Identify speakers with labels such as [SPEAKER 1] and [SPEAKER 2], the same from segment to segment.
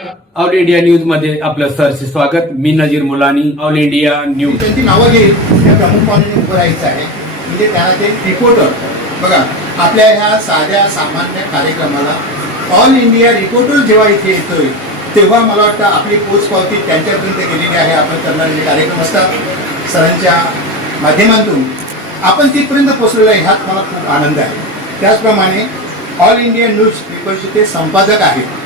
[SPEAKER 1] All India न्यूजमध्ये आपलं सरचे स्वागत. मी Nazir Mulani all India news.
[SPEAKER 2] त्यांची नावं घेईल त्या प्रमुख उभं राहायचं आहे. म्हणजे त्याला ते रिपोर्टर बघा आपल्या ह्या साध्या सामान्य कार्यक्रमाला ऑल इंडिया रिपोर्टर जेव्हा इथे येतोय तेव्हा मला वाटतं आपली पोचपावती त्यांच्यापर्यंत गेलेली आहे. आपण करणारे जे कार्यक्रम असतात सरांच्या माध्यमातून. आपण तिथपर्यंत पोचलेलो आहे ह्यात मला खूप आनंद आहे. त्याचप्रमाणे ऑल इंडिया न्यूज पेपरचे ते संपादक आहेत.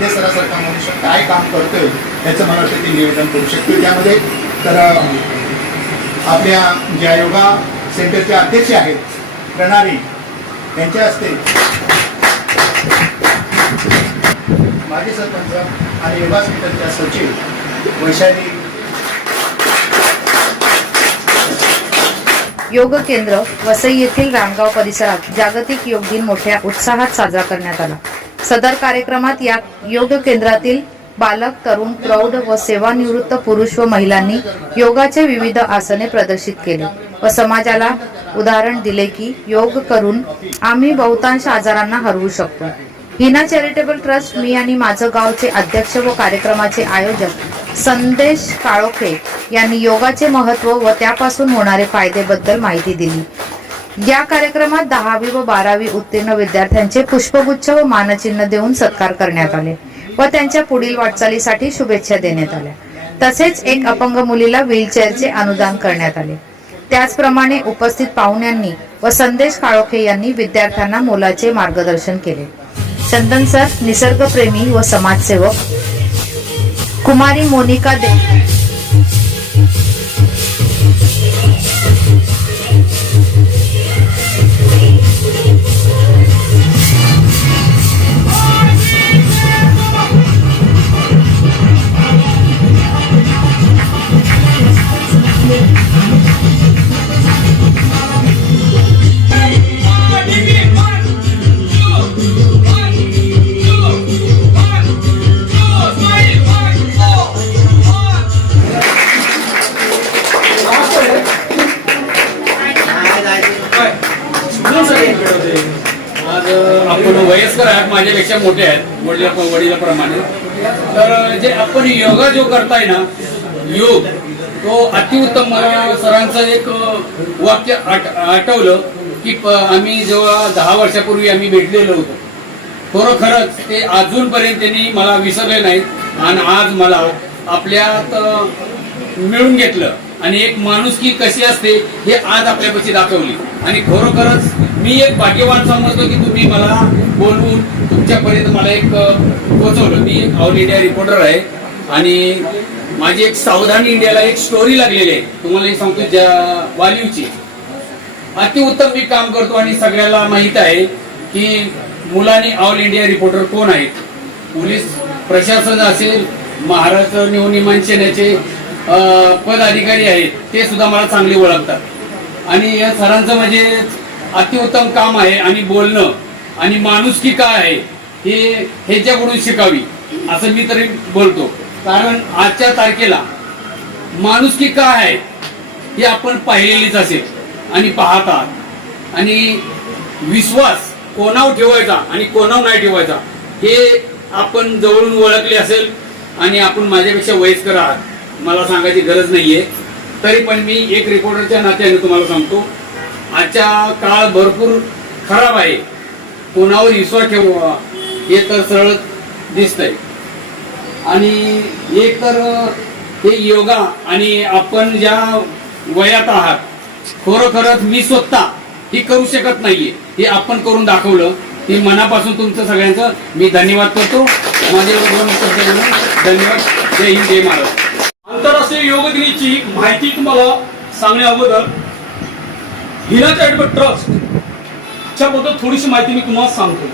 [SPEAKER 2] ते सरासरकार मनुष्य काय काम करतोय याचं मला वाटतं ते निवेदन करू शकतो त्यामध्ये तर आपल्या ज्या योगा सेंटरचे अध्यक्ष आहेत प्रणाली त्यांच्या हस्ते. माजी सरपंच आणि योगा सेंटरच्या सचिव वैशाली.
[SPEAKER 3] योग केंद्र वसई येथील रामगाव परिसरात जागतिक योग दिन मोठ्या उत्साहात साजरा करण्यात आला. सदर कार्यक्रमात या योग केंद्रातील बालक तरुण प्रौढ व सेवानिवृत्त पुरुष व महिलांनी योगाचे विविध आसने प्रदर्शित केले व समाजाला उदाहरण दिले की योग करून आम्ही बहुतांश आजारांना हरवू शकतो. हिना चॅरिटेबल ट्रस्ट मी आणि माझं गावचे अध्यक्ष व कार्यक्रमाचे आयोजक संदेश काळोखे यांनी योगाचे महत्त्व व त्यापासून होणारे फायदेबद्दल माहिती दिली. या कार्यक्रमात दहावी व बारावी उत्तीर्ण विद्यार्थ्यांचे पुष्पगुच्छ व मानचिन्ह देऊन सत्कार करण्यात आले व त्यांच्या पुढील वाटचालीसाठी शुभेच्छा देण्यात आल्या. तसेच एक अपंग मुलीला व्हीलचेअरचे अनुदान करण्यात आले. त्याचप्रमाणे उपस्थित पाहुण्यांनी व संदेश काळोखे यांनी विद्यार्थ्यांना मोलाचे मार्गदर्शन केले. चंदन सर निसर्गप्रेमी व समाजसेवक. कुमारी मोनिका दे
[SPEAKER 1] वयस्कर आहात माझ्यापेक्षा मोठे आहेत वडिला वडिलाप्रमाणे. तर जे आपण योगा जो करताय ना योग तो अतिउत्तम. मला सरांचं एक वाक्य आठवलं की आम्ही जेव्हा दहा वर्षापूर्वी आम्ही भेटलेलो होतो खरोखरच ते अजूनपर्यंत त्यांनी मला विसरले नाहीत. आणि आज मला आपल्यात मिळून घेतलं. आणि एक माणूस की कशी असते हे आज आपल्यापाशी दाखवली. आणि खरोखरच मी एक भाग्यवान समजतो की तुम्ही मला बोलवून तुमच्यापर्यंत मला एक पोचवलं मी ऑल इंडिया रिपोर्टर आहे आणि माझी एक सावधान इंडियाला एक स्टोरी लागलेली आहे. तुम्हाला सांगतो ज्या वालीवची अतिउत्तम मी काम करतो आणि सगळ्याला माहीत आहे की मुलांनी ऑल इंडिया रिपोर्टर कोण आहेत? पोलीस प्रशासन असेल महाराष्ट्र नवनिर्माण सेनेचे पदाधिकारी आहेत ते सुद्धा मला चांगले ओळखतात. आणि या सरांचं म्हणजे अतिउत्तम काम आहे आणि बोलणं आणि माणुसकी काय आहे हे ह्याच्याकडून शिकावी असं मी तरी बोलतो. कारण आजच्या तारखेला माणुसकी काय आहे हे आपण पाहिलेलीच असेल आणि पाहतात. आणि विश्वास कोणावर ठेवायचा आणि कोणावर नाही ठेवायचा हे आपण जवळून ओळखले असेल आणि आपण माझ्यापेक्षा वयस्कर आहात. मला सांगायची गरज नाहीये. तरी पण मी एक रिपोर्टरच्या नात्याने तुम्हाला सांगतो आजच्या काळ भरपूर खराब आहे. कोणावर विश्वास ठेवा हे तर सरळ दिसतंय. आणि एक तर हे योगा आणि आपण ज्या वयात आहात खरोखरच मी स्वतः ही करू शकत नाहीये. हे आपण करून दाखवलं हे मनापासून तुमचं सगळ्यांचं मी धन्यवाद करतो. माझे धन्यवाद. जय हिंद जय महाराज
[SPEAKER 4] आंतरराष्ट्रीय योग दिनाची माहिती तुम्हाला सांगण्या अगोदर हिरा चॅरिटेबल ट्रस्ट च्या बद्दल थोडीशी माहिती मी तुम्हाला सांगतो.